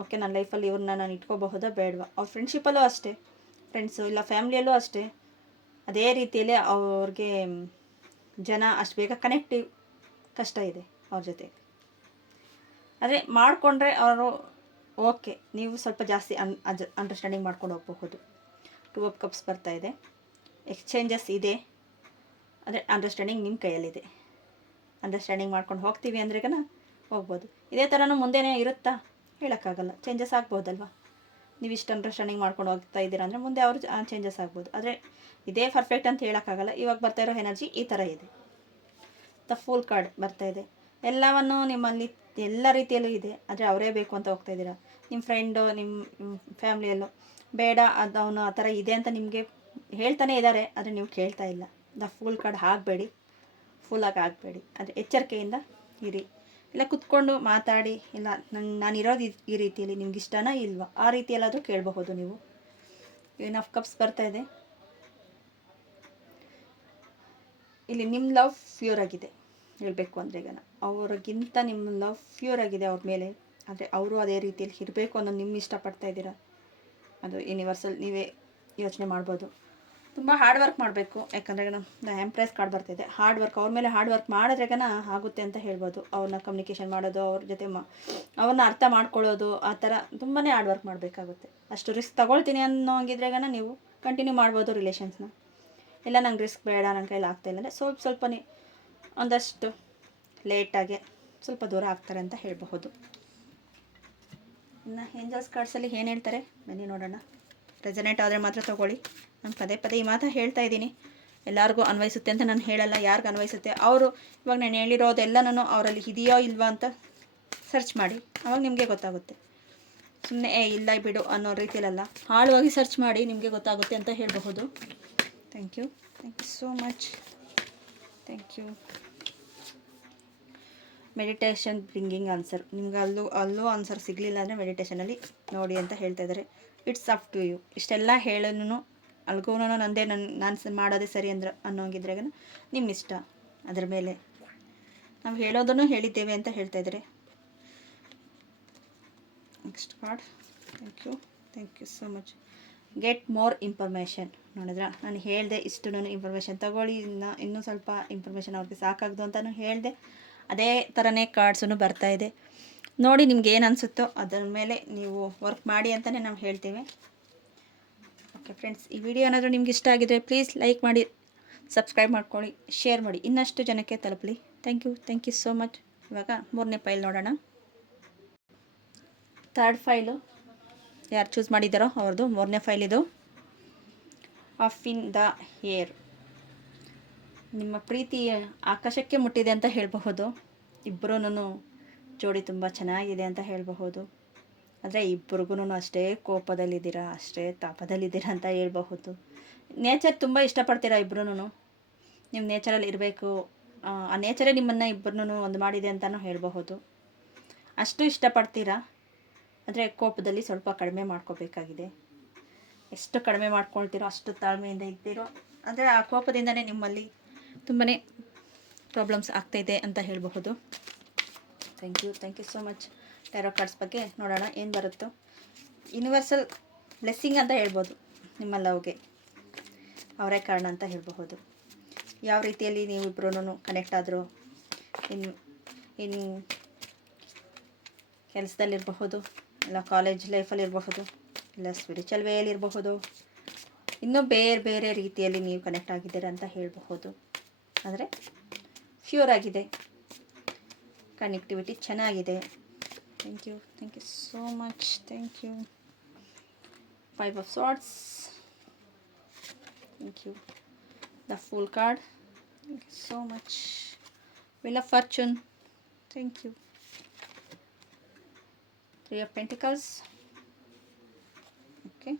ಓಕೆ ನನ್ನ ಲೈಫಲ್ಲಿ ಇವ್ರನ್ನ ನಾನು ಇಟ್ಕೋಬಹುದಾ ಬೇಡವಾ. ಅವ್ರ ಫ್ರೆಂಡ್ಶಿಪ್ಪಲ್ಲೂ ಅಷ್ಟೇ, ಫ್ರೆಂಡ್ಸು ಇಲ್ಲ ಫ್ಯಾಮ್ಲಿಯಲ್ಲೂ ಅಷ್ಟೇ, ಅದೇ ರೀತಿಯಲ್ಲಿ ಅವ್ರಿಗೆ ಜನ ಅಷ್ಟು ಬೇಗ ಕನೆಕ್ಟಿವ್ ಕಷ್ಟ ಇದೆ ಅವ್ರ ಜೊತೆ. ಆದರೆ ಮಾಡಿಕೊಂಡ್ರೆ ಅವರು ಓಕೆ, ನೀವು ಸ್ವಲ್ಪ ಜಾಸ್ತಿ ಅಂಡರ್ಸ್ಟ್ಯಾಂಡಿಂಗ್ ಮಾಡ್ಕೊಂಡು ಹೋಗಬಹುದು. 2 ಆಫ್ ಕಪ್ಸ್ ಬರ್ತಾ ಇದೆ. ಎಕ್ಸ್ಚೇಂಜಸ್ ಇದೆ, ಅಂದರೆ ಅಂಡರ್ಸ್ಟ್ಯಾಂಡಿಂಗ್ ನಿಮ್ಮ ಕೈಯಲ್ಲಿದೆ. ಅಂಡರ್ಸ್ಟ್ಯಾಂಡಿಂಗ್ ಮಾಡ್ಕೊಂಡು ಹೋಗ್ತೀವಿ ಅಂದ್ರೆ ಹೋಗ್ಬೋದು. ಇದೇ ಥರನೂ ಮುಂದೆನೇ ಇರುತ್ತಾ ಹೇಳೋಕ್ಕಾಗಲ್ಲ, ಚೇಂಜಸ್ ಆಗ್ಬೋದಲ್ವ. ನೀವು ಇಷ್ಟು ಅಂಡರ್ಸ್ಟ್ಯಾಂಡಿಂಗ್ ಮಾಡ್ಕೊಂಡು ಹೋಗ್ತಾ ಇದ್ದೀರಾ ಅಂದರೆ ಮುಂದೆ ಅವರು ಚೇಂಜಸ್ ಆಗ್ಬೋದು. ಆದರೆ ಇದೇ ಪರ್ಫೆಕ್ಟ್ ಅಂತ ಹೇಳೋಕ್ಕಾಗಲ್ಲ. ಇವಾಗ ಬರ್ತಾ ಇರೋ ಎನರ್ಜಿ ಈ ಥರ ಇದೆ. ದ ಫೂಲ್ ಕಾರ್ಡ್ ಬರ್ತಾ ಇದೆ. ಎಲ್ಲವನ್ನು ನಿಮ್ಮಲ್ಲಿ ಎಲ್ಲ ರೀತಿಯಲ್ಲೂ ಇದೆ, ಆದರೆ ಅವರೇ ಬೇಕು ಅಂತ ಹೋಗ್ತಾ ಇದ್ದೀರಾ. ನಿಮ್ಮ ಫ್ರೆಂಡು, ನಿಮ್ಮ ಫ್ಯಾಮ್ಲಿಯಲ್ಲೂ ಬೇಡ ಅದು ಅವನು ಆ ಥರ ಇದೆ ಅಂತ ನಿಮಗೆ ಹೇಳ್ತಾನೆ ಇದ್ದಾರೆ, ಆದರೆ ನೀವು ಕೇಳ್ತಾ ಇಲ್ಲ. ದ ಫೂಲ್ ಕಾರ್ಡ್ ಆಗಬೇಡಿ, ಫುಲ್ಲಾಗಿ ಆಗಬೇಡಿ. ಆದರೆ ಎಚ್ಚರಿಕೆಯಿಂದ ಇರಿ. ಇಲ್ಲ ಕುತ್ಕೊಂಡು ಮಾತಾಡಿ, ಇಲ್ಲ ನಾನಿರೋದು ಈ ರೀತಿಯಲ್ಲಿ ನಿಮ್ಗೆ ಇಷ್ಟನಾ ಇಲ್ವಾ, ಆ ರೀತಿಯಲ್ಲಾದರೂ ಕೇಳಬಹುದು ನೀವು. ಕ್ವೀನ್ ಆಫ್ ಕಪ್ಸ್ ಬರ್ತಾ ಇದೆ. ಇಲ್ಲಿ ನಿಮ್ಮ ಲವ್ ಪ್ಯೂರ್ ಆಗಿದೆ ಹೇಳಬೇಕು ಅಂದರೆ. ಈಗ ಅವ್ರಿಗಿಂತ ನಿಮ್ಮ ಲವ್ ಪ್ಯೂರ್ ಆಗಿದೆ ಅವ್ರ ಮೇಲೆ. ಆದರೆ ಅವರು ಅದೇ ರೀತಿಯಲ್ಲಿ ಇರಬೇಕು ಅನ್ನೋದು ನಿಮ್ಮ ಇಷ್ಟಪಡ್ತಾ ಇದ್ದೀರಾ. ಅದು ಯೂನಿವರ್ಸಲ್ ನೀವೇ ಯೋಚನೆ ಮಾಡ್ಬೋದು. ತುಂಬ ಹಾರ್ಡ್ ವರ್ಕ್ ಮಾಡಬೇಕು, ಯಾಕಂದರೆ ಎಂಪ್ರೆಸ್ ಕಾರ್ಡ್ ಬರ್ತಿದೆ. ಹಾರ್ಡ್ ವರ್ಕ್, ಅವ್ರ ಮೇಲೆ ಹಾರ್ಡ್ ವರ್ಕ್ ಮಾಡಿದ್ರೆಗನ ಆಗುತ್ತೆ ಅಂತ ಹೇಳ್ಬೋದು. ಅವ್ರನ್ನ ಕಮ್ಯುನಿಕೇಷನ್ ಮಾಡೋದು, ಅವ್ರ ಜೊತೆ ಅವ್ರನ್ನ ಅರ್ಥ ಮಾಡ್ಕೊಳ್ಳೋದು, ಆ ಥರ ತುಂಬಾ ಹಾರ್ಡ್ ವರ್ಕ್ ಮಾಡಬೇಕಾಗುತ್ತೆ. ಅಷ್ಟು ರಿಸ್ಕ್ ತೊಗೊಳ್ತೀನಿ ಅನ್ನೋಂಗಿದ್ರೆಗನ ನೀವು ಕಂಟಿನ್ಯೂ ಮಾಡ್ಬೋದು ರಿಲೇಷನ್ಸ್ನ. ಇಲ್ಲ ನಂಗೆ ರಿಸ್ಕ್ ಬೇಡ, ನನ್ನ ಕೈಲಿ ಆಗ್ತಾಯಿಲ್ಲ ಅಂದರೆ ಸ್ವಲ್ಪನೇ ಒಂದಷ್ಟು ಲೇಟಾಗಿ ಸ್ವಲ್ಪ ದೂರ ಆಗ್ತಾರೆ ಅಂತ ಹೇಳಬಹುದು. ಇನ್ನು ಏಂಜಲ್ಸ್ ಕಾರ್ಡ್ಸಲ್ಲಿ ಏನು ಹೇಳ್ತಾರೆ ಬನ್ನಿ ನೋಡೋಣ. ರೆಸನೇಟ್ ಆದರೆ ಮಾತ್ರ ತೊಗೊಳ್ಳಿ. ನಾನು ಪದೇ ಪದೇ ಈ ಮಾತು ಹೇಳ್ತಾ ಇದ್ದೀನಿ, ಎಲ್ಲರಿಗೂ ಅನ್ವಯಿಸುತ್ತೆ ಅಂತ ನಾನು ಹೇಳಲ್ಲ. ಯಾರಿಗೆ ಅನ್ವಯಿಸುತ್ತೆ ಅವರು ಇವಾಗ ನಾನು ಹೇಳಿರೋದೆಲ್ಲನೂ ಅವರಲ್ಲಿ ಇದೆಯೋ ಇಲ್ವಾ ಅಂತ ಸರ್ಚ್ ಮಾಡಿ, ಅವಾಗ ನಿಮಗೆ ಗೊತ್ತಾಗುತ್ತೆ. ಸುಮ್ಮನೆ ಇಲ್ಲ ಬಿಡು ಅನ್ನೋ ರೀತಿಯಲ್ಲ, ಆಳವಾಗಿ ಸರ್ಚ್ ಮಾಡಿ ನಿಮಗೆ ಗೊತ್ತಾಗುತ್ತೆ ಅಂತ ಹೇಳಬಹುದು. Thank you so much. Thank you. Meditation bringing answer. ನಿಮ್ಗೆ ಅಲ್ಲೂ ಆನ್ಸರ್ ಸಿಗಲಿಲ್ಲ ಅಂದರೆ ಮೆಡಿಟೇಷನಲ್ಲಿ ನೋಡಿ ಅಂತ ಹೇಳ್ತಾ ಇದ್ದಾರೆ. It's up to you. ಇಷ್ಟೆಲ್ಲ ಹೇಳೋನು ಅಲ್ಗೂ ನಂದೇ ನಾನು ಮಾಡೋದೇ ಸರಿ ಅಂದ್ರೆ ಅನ್ನೋಂಗಿದ್ರೆ ನಿಮ್ಮ ಇಷ್ಟ. ಅದರ ಮೇಲೆ ನಾವು ಹೇಳೋದನ್ನು ಹೇಳಿದ್ದೇವೆ ಅಂತ ಹೇಳ್ತಾ ಇದ್ದಾರೆ. Next card. Thank you so much. Get more information. ನೋಡಿದ್ರ, ನಾನು ಹೇಳಿದೆ ಇಷ್ಟು ಇನ್ಫಾರ್ಮೇಷನ್ ತಗೊಳ್ಳಿ, ಇನ್ನೂ ಸ್ವಲ್ಪ ಇನ್ಫಾರ್ಮೇಷನ್ ಅವ್ರಿಗೆ ಸಾಕಾಗ್ದು ಅಂತಲೂ ಹೇಳಿದೆ. ಅದೇ ಥರನೇ ಕಾರ್ಡ್ಸೂ ಬರ್ತಾಯಿದೆ. ನೋಡಿ ನಿಮ್ಗೆ ಏನು ಅನಿಸುತ್ತೋ ಅದರ ಮೇಲೆ ನೀವು ವರ್ಕ್ ಮಾಡಿ ಅಂತಲೇ ನಾವು ಹೇಳ್ತೀವಿ. ಓಕೆ ಫ್ರೆಂಡ್ಸ್, ಈ ವಿಡಿಯೋ ಏನಾದರೂ ನಿಮ್ಗೆ ಇಷ್ಟ ಆಗಿದ್ರೆ ಪ್ಲೀಸ್ ಲೈಕ್ ಮಾಡಿ, ಸಬ್ಸ್ಕ್ರೈಬ್ ಮಾಡ್ಕೊಳ್ಳಿ, ಶೇರ್ ಮಾಡಿ, ಇನ್ನಷ್ಟು ಜನಕ್ಕೆ ತಲುಪಲಿ. Thank you so much. ಇವಾಗ 3ನೇ ಫೈಲ್ ನೋಡೋಣ. 3rd ಫೈಲು ಯಾರು ಚೂಸ್ ಮಾಡಿದ್ದಾರೋ ಅವ್ರದ್ದು 3ನೇ ಫೈಲ್ ಇದು. Of in the air. ನಿಮ್ಮ ಪ್ರೀತಿ ಆಕಾಶಕ್ಕೆ ಮುಟ್ಟಿದೆ ಅಂತ ಹೇಳಬಹುದು. ಇಬ್ಬರೂ ಜೋಡಿ ತುಂಬ ಚೆನ್ನಾಗಿದೆ ಅಂತ ಹೇಳಬಹುದು. ಆದರೆ ಇಬ್ಬರಿಗೂ ಅಷ್ಟೇ ಕೋಪದಲ್ಲಿದ್ದೀರಾ, ಅಷ್ಟೇ ತಾಪದಲ್ಲಿದ್ದೀರಾ ಅಂತ ಹೇಳ್ಬಹುದು. ನೇಚರ್ ತುಂಬ ಇಷ್ಟಪಡ್ತೀರಾ ಇಬ್ಬರೂ. ನಿಮ್ಮ ನೇಚರಲ್ಲಿ ಇರಬೇಕು, ಆ ನೇಚರೇ ನಿಮ್ಮನ್ನು ಇಬ್ಬರನ್ನೂ ಒಂದು ಮಾಡಿದೆ ಅಂತಲೂ ಹೇಳಬಹುದು. ಅಷ್ಟು ಇಷ್ಟಪಡ್ತೀರಾ, ಆದರೆ ಕೋಪದಲ್ಲಿ ಸ್ವಲ್ಪ ಕಡಿಮೆ ಮಾಡ್ಕೋಬೇಕಾಗಿದೆ. ಎಷ್ಟು ಕಡಿಮೆ ಮಾಡ್ಕೊಳ್ತೀರೋ ಅಷ್ಟು ತಾಳ್ಮೆಯಿಂದ ಇದ್ದೀರೋ, ಅಂದರೆ ಆ ಕೋಪದಿಂದನೇ ನಿಮ್ಮಲ್ಲಿ ತುಂಬಾ ಪ್ರಾಬ್ಲಮ್ಸ್ ಆಗ್ತಾಯಿದೆ ಅಂತ ಹೇಳಬಹುದು. Thank you so much. Tarot cards ಬಗ್ಗೆ ನೋಡೋಣ ಏನು ಬರುತ್ತೋ. ಯೂನಿವರ್ಸಲ್ ಬ್ಲೆಸ್ಸಿಂಗ್ ಅಂತ ಹೇಳ್ಬೋದು. ನಿಮ್ಮ ಲವ್ಗೆ ಅವರೇ ಕಾರಣ ಅಂತ ಹೇಳಬಹುದು. ಯಾವ ರೀತಿಯಲ್ಲಿ ನೀವು ಇಬ್ಬರೂ ಕನೆಕ್ಟ್ ಆದರೂ, ಇನ್ನು ಕೆಲಸದಲ್ಲಿರಬಹುದು, ಇಲ್ಲ ಕಾಲೇಜ್ ಲೈಫಲ್ಲಿರಬಹುದು, ಇಲ್ಲ ಸ್ಪಿರಿಚುವಲ್ ವೇಯಲ್ಲಿರಬಹುದು, ಇನ್ನೂ ಬೇರೆ ಬೇರೆ ರೀತಿಯಲ್ಲಿ ನೀವು ಕನೆಕ್ಟ್ ಆಗಿದ್ದೀರಾ ಅಂತ ಹೇಳಬಹುದು. ಆದರೆ ಫ್ಯೂರ್ ಆಗಿದೆ, ಕನೆಕ್ಟಿವಿಟಿ ಚೆನ್ನಾಗಿದೆ. Thank you so much. Thank you. 5 of Swords. Thank you. The Fool card. Thank you so much. Wheel of Fortune. Thank you. 3 of Pentacles. Okay.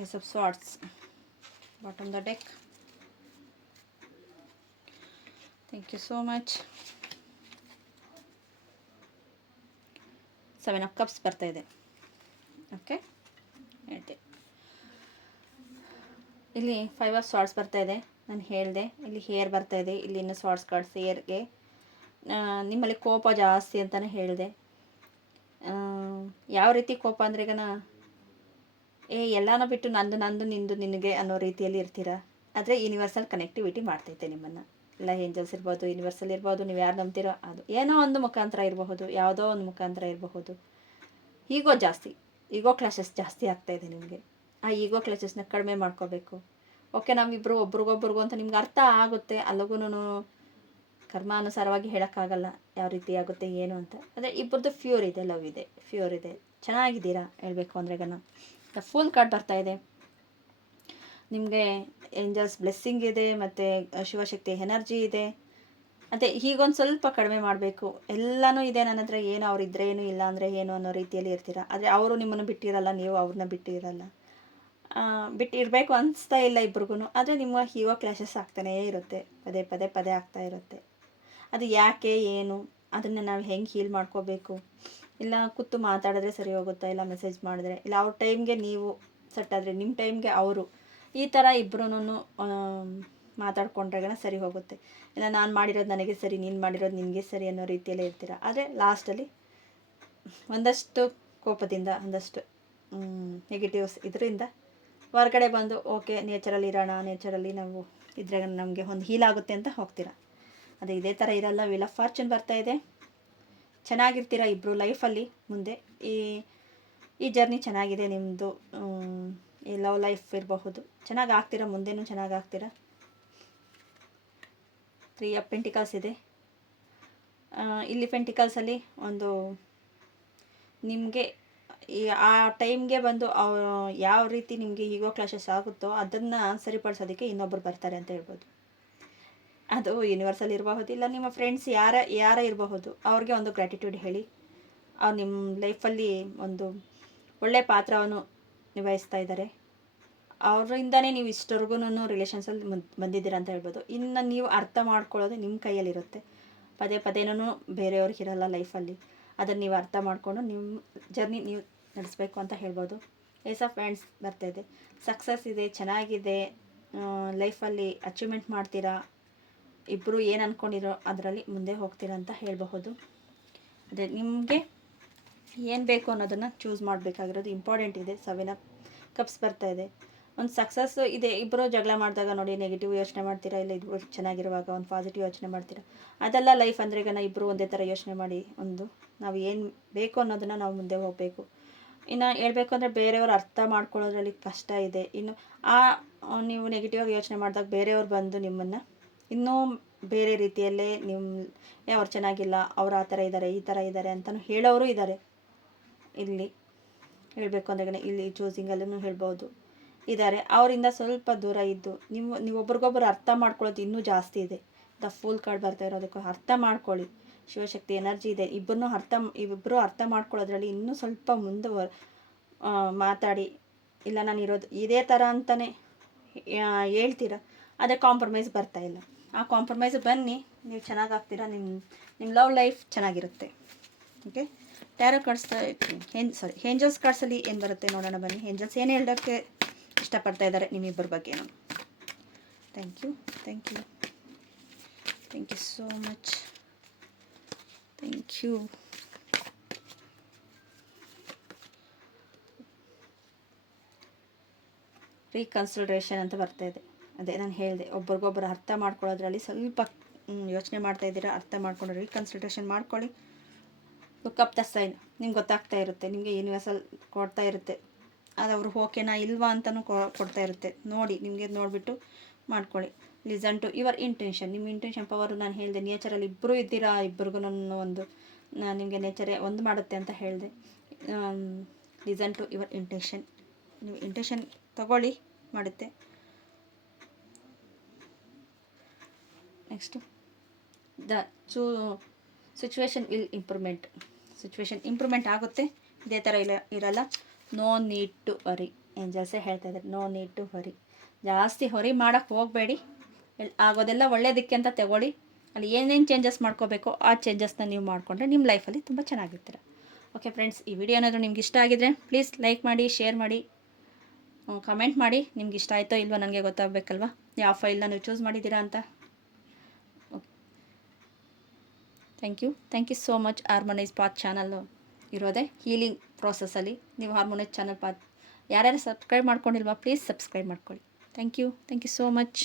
Ace of Swords. Bottom of the deck. Thank you so much. 7 of Cups ಬರ್ತಾ ಇದೆ. ಓಕೆ, ಹೇಳ್ತೆ ಇಲ್ಲಿ 5 of Swords ಬರ್ತಾ ಇದೆ. ನಾನು ಹೇಳಿದೆ ಇಲ್ಲಿ ಹೇರ್ ಬರ್ತಾ ಇದೆ, ಇಲ್ಲಿ ಇನ್ನು ಸ್ವಾರ್ಡ್ಸ್ ಕಾರ್ಡ್ಸ್ ಹೇರ್ಗೆ. ನಿಮ್ಮಲ್ಲಿ ಕೋಪ ಜಾಸ್ತಿ ಅಂತಲೇ ಹೇಳಿದೆ. ಯಾವ ರೀತಿ ಕೋಪ ಅಂದರೆ ಈಗ ಎಲ್ಲನೂ ಬಿಟ್ಟು ನಂದು ನಿಂದು ನಿನಗೆ ಅನ್ನೋ ರೀತಿಯಲ್ಲಿ ಇರ್ತೀರ. ಆದರೆ ಯೂನಿವರ್ಸಲ್ ಕನೆಕ್ಟಿವಿಟಿ ಮಾಡ್ತೈತೆ ನಿಮ್ಮನ್ನು. ಇಲ್ಲ ಏಂಜಲ್ಸ್ ಇರ್ಬೋದು, ಯೂನಿವರ್ಸಲ್ ಇರ್ಬೋದು, ನೀವು ಯಾರು ನಂಬ್ತೀರೋ ಅದು ಏನೋ ಒಂದು ಮುಖಾಂತರ ಇರಬಹುದು, ಯಾವುದೋ ಒಂದು ಮುಖಾಂತರ ಇರಬಹುದು. ಈಗೋ ಕ್ಲಾಶಸ್ ಜಾಸ್ತಿ ಆಗ್ತಾಯಿದೆ ನಿಮಗೆ. ಆ ಈಗೋ ಕ್ಲಾಶಸ್ನ ಕಡಿಮೆ ಮಾಡ್ಕೋಬೇಕು. ಓಕೆ, ನಾವಿಬ್ಬರು ಒಬ್ರಿಗೊಬ್ರಿಗೂ ಅಂತ ನಿಮ್ಗೆ ಅರ್ಥ ಆಗುತ್ತೆ. ಅಲ್ಲಿಗೂ ಕರ್ಮಾನುಸಾರವಾಗಿ ಹೇಳೋಕ್ಕಾಗಲ್ಲ ಯಾವ ರೀತಿ ಆಗುತ್ತೆ ಏನು ಅಂತ. ಆದರೆ ಇಬ್ಬರದ್ದು ಲವ್ ಇದೆ, ಫ್ಯೂರ್ ಇದೆ, ಚೆನ್ನಾಗಿದ್ದೀರಾ ಹೇಳಬೇಕು ಅಂದರೆ. ದ ಫುಲ್ ಕಾರ್ಡ್ ಬರ್ತಾ ಇದೆ. ನಿಮಗೆ ಏಂಜಲ್ಸ್ ಬ್ಲೆಸ್ಸಿಂಗ್ ಇದೆ, ಮತ್ತು ಶಿವಶಕ್ತಿ ಎನರ್ಜಿ ಇದೆ. ಅದೇ ಹೀಗೊಂದು ಸ್ವಲ್ಪ ಕಡಿಮೆ ಮಾಡಬೇಕು. ಎಲ್ಲನೂ ಇದೆ ನನ್ನ ಹತ್ರ, ಏನು ಅವ್ರು ಇದ್ದರೆ ಏನು, ಇಲ್ಲ ಅಂದರೆ ಏನು ಅನ್ನೋ ರೀತಿಯಲ್ಲಿ ಇರ್ತೀರ. ಆದರೆ ಅವರು ನಿಮ್ಮನ್ನು ಬಿಟ್ಟಿರಲ್ಲ, ನೀವು ಅವ್ರನ್ನ ಬಿಟ್ಟಿರಲ್ಲ. ಬಿಟ್ಟಿರಬೇಕು ಅನಿಸ್ತಾ ಇಲ್ಲ ಇಬ್ರಿಗೂ. ಆದರೆ ನಿಮ್ಮ ಹೀಗೋ ಕ್ಲಾಶಸ್ ಆಗ್ತಾನೇ ಇರುತ್ತೆ, ಪದೇ ಆಗ್ತಾ ಇರುತ್ತೆ. ಅದು ಯಾಕೆ ಏನು ಅದನ್ನು ನಾವು ಹೆಂಗೆ ಹೀಲ್ ಮಾಡ್ಕೋಬೇಕು. ಇಲ್ಲ ಕೂತು ಮಾತಾಡಿದ್ರೆ ಸರಿ ಹೋಗುತ್ತಾ, ಇಲ್ಲ ಮೆಸೇಜ್ ಮಾಡಿದ್ರೆ, ಇಲ್ಲ ಅವ್ರ ಟೈಮ್ಗೆ ನೀವು ಸೆಟ್ ಆದರೆ ನಿಮ್ಮ ಟೈಮ್ಗೆ ಅವರು, ಈ ಥರ ಇಬ್ಬರೂ ಮಾತಾಡ್ಕೊಂಡ್ರೆ ಸರಿ ಹೋಗುತ್ತೆ. ಇಲ್ಲ ನಾನು ಮಾಡಿರೋದು ನನಗೆ ಸರಿ, ನೀನು ಮಾಡಿರೋದು ನಿನಗೆ ಸರಿ ಅನ್ನೋ ರೀತಿಯಲ್ಲೇ ಇರ್ತೀರ. ಆದರೆ ಲಾಸ್ಟಲ್ಲಿ ಒಂದಷ್ಟು ಕೋಪದಿಂದ, ಒಂದಷ್ಟು ನೆಗೆಟಿವ್ಸ್ ಇದರಿಂದ ಹೊರಗಡೆ ಬಂದು ಓಕೆ ನೇಚರಲ್ಲಿ ಇರೋಣ, ನೇಚರಲ್ಲಿ ನಾವು ಇದ್ರೆ ನಮಗೆ ಒಂದು ಹೀಲ್ ಆಗುತ್ತೆ ಅಂತ ಹೋಗ್ತೀರ. ಅದು ಇದೇ ಥರ ಇರಲ್ಲ. ವೀಲ್ ಆಫ್ ಫಾರ್ಚೂನ್ ಬರ್ತಾ ಇದೆ. ಚೆನ್ನಾಗಿರ್ತೀರ ಇಬ್ಬರು ಲೈಫಲ್ಲಿ ಮುಂದೆ. ಈ ಜರ್ನಿ ಚೆನ್ನಾಗಿದೆ ನಿಮ್ಮದು. ಈ ಲವ್ ಲೈಫ್ ಇರಬಹುದು, ಚೆನ್ನಾಗಿ ಆಗ್ತೀರಾ, ಮುಂದೆನೂ ಚೆನ್ನಾಗಿ ಆಗ್ತೀರಾ. 3 of Pentacles ಇದೆ. ಇಲ್ಲಿ ಪೆಂಟಿಕಲ್ಸಲ್ಲಿ ಒಂದು ನಿಮಗೆ ಈ ಆ ಟೈಮ್ಗೆ ಬಂದು ಯಾವ ರೀತಿ ನಿಮಗೆ ಈಗೋ ಕ್ಲಾಶಸ್ ಆಗುತ್ತೋ ಅದನ್ನು ಸರಿಪಡಿಸೋದಕ್ಕೆ ಇನ್ನೊಬ್ಬರು ಬರ್ತಾರೆ ಅಂತ ಹೇಳ್ಬೋದು. ಅದು ಯೂನಿವರ್ಸಲ್ ಇರಬಹುದು, ಇಲ್ಲ ನಿಮ್ಮ ಫ್ರೆಂಡ್ಸ್ ಯಾರ ಇರಬಹುದು. ಅವ್ರಿಗೆ ಒಂದು ಗ್ರ್ಯಾಟಿಟ್ಯೂಡ್ ಹೇಳಿ, ಅವ್ರು ನಿಮ್ಮ ಲೈಫಲ್ಲಿ ಒಂದು ಒಳ್ಳೆಯ ಪಾತ್ರವನ್ನು ನಿಭಾಯಿಸ್ತಾ ಇದ್ದಾರೆ. ಅವರಿಂದನೇ ನೀವು ಇಷ್ಟವರೆಗೂ ರಿಲೇಷನ್ಸಲ್ಲಿ ಬಂದಿದ್ದೀರಾ ಅಂತ ಹೇಳ್ಬೋದು. ಇನ್ನು ನೀವು ಅರ್ಥ ಮಾಡ್ಕೊಳ್ಳೋದು ನಿಮ್ಮ ಕೈಯಲ್ಲಿರುತ್ತೆ. ಪದೇ ಪದೇನೂ ಬೇರೆಯವ್ರಿಗೆ ಇರಲ್ಲ ಲೈಫಲ್ಲಿ. ಅದನ್ನು ನೀವು ಅರ್ಥ ಮಾಡಿಕೊಂಡು ನಿಮ್ಮ ಜರ್ನಿ ನೀವು ನಡೆಸಬೇಕು ಅಂತ ಹೇಳ್ಬೋದು. ಏಸ್ ಆಫ್ ಫ್ರೆಂಡ್ಸ್ ಬರ್ತಾಯಿದೆ, ಸಕ್ಸಸ್ ಇದೆ, ಚೆನ್ನಾಗಿದೆ, ಲೈಫಲ್ಲಿ ಅಚೀವ್ಮೆಂಟ್ ಮಾಡ್ತೀರಾ, ಇಬ್ಬರು ಏನು ಅಂದ್ಕೊಂಡಿರೋ ಅದರಲ್ಲಿ ಮುಂದೆ ಹೋಗ್ತೀರಾ ಅಂತ ಹೇಳಬಹುದು. ಅದೇ ನಿಮಗೆ ಏನು ಬೇಕು ಅನ್ನೋದನ್ನು ಚೂಸ್ ಮಾಡಬೇಕಾಗಿರೋದು ಇಂಪಾರ್ಟೆಂಟ್ ಇದೆ. 7 ಆಫ್ ಕಪ್ಸ್ ಬರ್ತಾಯಿದೆ. ಒಂದು ಸಕ್ಸಸ್ಸು ಇದೆ. ಇಬ್ಬರು ಜಗಳ ಮಾಡಿದಾಗ ನೋಡಿ ನೆಗೆಟಿವ್ ಯೋಚನೆ ಮಾಡ್ತೀರಾ, ಇಲ್ಲ ಇಬ್ಬರು ಚೆನ್ನಾಗಿರುವಾಗ ಒಂದು ಪಾಸಿಟಿವ್ ಯೋಚನೆ ಮಾಡ್ತೀರಾ. ಅದೆಲ್ಲ ಲೈಫ್ ಅಂದರೆ ಈಗ ಇಬ್ಬರು ಒಂದೇ ಥರ ಯೋಚನೆ ಮಾಡಿ ನಾವು ಏನು ಬೇಕು ಅನ್ನೋದನ್ನು ನಾವು ಮುಂದೆ ಹೋಗಬೇಕು. ಇನ್ನು ಹೇಳ್ಬೇಕು ಅಂದರೆ ಬೇರೆಯವರು ಅರ್ಥ ಮಾಡ್ಕೊಳ್ಳೋದ್ರಲ್ಲಿ ಕಷ್ಟ ಇದೆ. ಇನ್ನು ನೀವು ನೆಗೆಟಿವ್ ಆಗಿ ಯೋಚನೆ ಮಾಡಿದಾಗ ಬೇರೆಯವ್ರು ಬಂದು ನಿಮ್ಮನ್ನು ಇನ್ನೂ ಬೇರೆ ರೀತಿಯಲ್ಲೇ ಅವ್ರು ಚೆನ್ನಾಗಿಲ್ಲ, ಅವ್ರು ಆ ಥರ ಇದ್ದಾರೆ, ಈ ಥರ ಇದ್ದಾರೆ ಅಂತಲೂ ಹೇಳೋರು ಇದ್ದಾರೆ. ಇಲ್ಲಿ ಹೇಳಬೇಕು ಅಂದರೆ ಇಲ್ಲಿ ಚೂಸಿಂಗಲ್ಲೂ ಹೇಳ್ಬೋದು ಇದ್ದಾರೆ. ಅವರಿಂದ ಸ್ವಲ್ಪ ದೂರ ಇದ್ದು ನೀವು ಒಬ್ರಿಗೊಬ್ಬರು ಅರ್ಥ ಮಾಡ್ಕೊಳ್ಳೋದು ಇನ್ನೂ ಜಾಸ್ತಿ ಇದೆ. ದ ಫುಲ್ ಕಾರ್ಡ್ ಬರ್ತಾ ಇರೋದಕ್ಕೂ ಅರ್ಥ ಮಾಡ್ಕೊಳ್ಳಿ. ಶಿವಶಕ್ತಿ ಎನರ್ಜಿ ಇದೆ. ಇಬ್ಬರು ಅರ್ಥ ಮಾಡ್ಕೊಳ್ಳೋದ್ರಲ್ಲಿ ಇನ್ನೂ ಸ್ವಲ್ಪ ಮುಂದೆ ಮಾತಾಡಿ, ಇಲ್ಲ ನಾನು ಇರೋದು ಇದೇ ಥರ ಅಂತಲೇ ಹೇಳ್ತೀರಾ. ಅದೇ ಕಾಂಪ್ರಮೈಸ್ ಬರ್ತಾಯಿಲ್ಲ. ಆ ಕಾಂಪ್ರಮೈಸ್ ಬನ್ನಿ, ನೀವು ಚೆನ್ನಾಗಾಗ್ತೀರಾ, ನಿಮ್ಮ ಲವ್ ಲೈಫ್ ಚೆನ್ನಾಗಿರುತ್ತೆ. ಓಕೆ, ಟ್ಯಾರೋ ಕಾರ್ಡ್ಸ್ ಏಂಜಲ್ಸ್ ಕಾರ್ಡ್ಸಲ್ಲಿ ಏನು ಬರುತ್ತೆ ನೋಡೋಣ ಬನ್ನಿ. ಏಂಜಲ್ಸ್ ಏನು ಹೇಳೋಕ್ಕೆ ಇಷ್ಟಪಡ್ತಾ ಇದ್ದಾರೆ ನಿಮ್ಮಿಬ್ಬರ ಬಗ್ಗೆ. Thank you so much. Thank you. Reconsideration ಅಂತ ಬರ್ತಾ ಇದೆ. ಅದೇ ನಾನು ಹೇಳಿದೆ, ಒಬ್ರಿಗೊಬ್ಬರು ಅರ್ಥ ಮಾಡ್ಕೊಳ್ಳೋದ್ರಲ್ಲಿ ಸ್ವಲ್ಪ ಯೋಚನೆ ಮಾಡ್ತಾ ಇದ್ದೀರಾ. ಅರ್ಥ ಮಾಡ್ಕೊಂಡು ರೀಕನ್ಸಿಡರೇಷನ್ ಮಾಡ್ಕೊಳ್ಳಿ. Look up the sign. ನಿಮ್ಗೆ ಗೊತ್ತಾಗ್ತಾ ಇರುತ್ತೆ, ನಿಮಗೆ ಯೂನಿವರ್ಸಲ್ ಕೊಡ್ತಾ ಇರುತ್ತೆ. ಅದು ಅವರು ಓಕೆನಾ ಇಲ್ವಾ ಅಂತಲೂ ಕೊಡ್ತಾ ಇರುತ್ತೆ. ನೋಡಿ, ನಿಮಗೆ ನೋಡಿಬಿಟ್ಟು ಮಾಡ್ಕೊಳ್ಳಿ. Listen to your intention. ನಿಮ್ಮ ಇಂಟೆನ್ಷನ್ ಪವರು ನಾನು ಹೇಳಿದೆ. ನೇಚರಲ್ಲಿ ಇಬ್ಬರು ಇದ್ದೀರಾ, ಇಬ್ಬರಿಗೂ ನಿಮಗೆ ನೇಚರೇ ಒಂದು ಮಾಡುತ್ತೆ ಅಂತ ಹೇಳಿದೆ. Listen to your intention. ನೀವು ಇಂಟೆನ್ಷನ್ ತಗೊಳ್ಳಿ, ಮಾಡುತ್ತೆ. Next situation will improvement. Situation improvement ಆಗುತ್ತೆ, ಇದೇ ಥರ ಇರಲ್ಲ. No need to worry. ಏಂಜಲ್ಸೇ ಹೇಳ್ತಾ ಇದ್ದಾರೆ, ನೋ ನೀಡ್ ಟು ವರಿ. ಜಾಸ್ತಿ ಹೊರಿ ಮಾಡೋಕ್ಕೆ ಹೋಗಬೇಡಿ. ಆಗೋದೆಲ್ಲ ಒಳ್ಳೆಯದಕ್ಕೆ ಅಂತ ತಗೊಳ್ಳಿ. ಅಲ್ಲಿ ಏನೇನು ಚೇಂಜಸ್ ಮಾಡ್ಕೋಬೇಕೋ ಆ ಚೇಂಜಸ್ನ ನೀವು ಮಾಡಿಕೊಂಡ್ರೆ ನಿಮ್ಮ ಲೈಫಲ್ಲಿ ತುಂಬ ಚೆನ್ನಾಗಿರ್ತೀರ. ಓಕೆ ಫ್ರೆಂಡ್ಸ್, ಈ ವಿಡಿಯೋ ಏನಾದರೂ ನಿಮ್ಗೆ ಇಷ್ಟ ಆಗಿದ್ರೆ ಪ್ಲೀಸ್ ಲೈಕ್ ಮಾಡಿ, ಶೇರ್ ಮಾಡಿ, ಕಮೆಂಟ್ ಮಾಡಿ. ನಿಮ್ಗೆ ಇಷ್ಟ ಆಯಿತೋ ಇಲ್ವೋ ನನಗೆ ಗೊತ್ತಾಗಬೇಕಲ್ವ, ಯಾವ ಫೈಲ್ನ ನೀವು ಚೂಸ್ ಮಾಡಿದ್ದೀರಾ ಅಂತ. Okay, thank you so much. Harmonise path channel ಇರೋದೇ ಹೀಲಿಂಗ್ ಪ್ರಾಸೆಸ್ಸಲ್ಲಿ. ನೀವು ಹಾರ್ಮೋನೈಸ್ ಚಾನಲ್ ಪಾತ್ ಯಾರ್ಯಾರು ಸಬ್ಸ್ಕ್ರೈಬ್ ಮಾಡ್ಕೊಂಡಿಲ್ವಾ ಪ್ಲೀಸ್ ಸಬ್ಸ್ಕ್ರೈಬ್ ಮಾಡ್ಕೊಳ್ಳಿ. Thank you so much.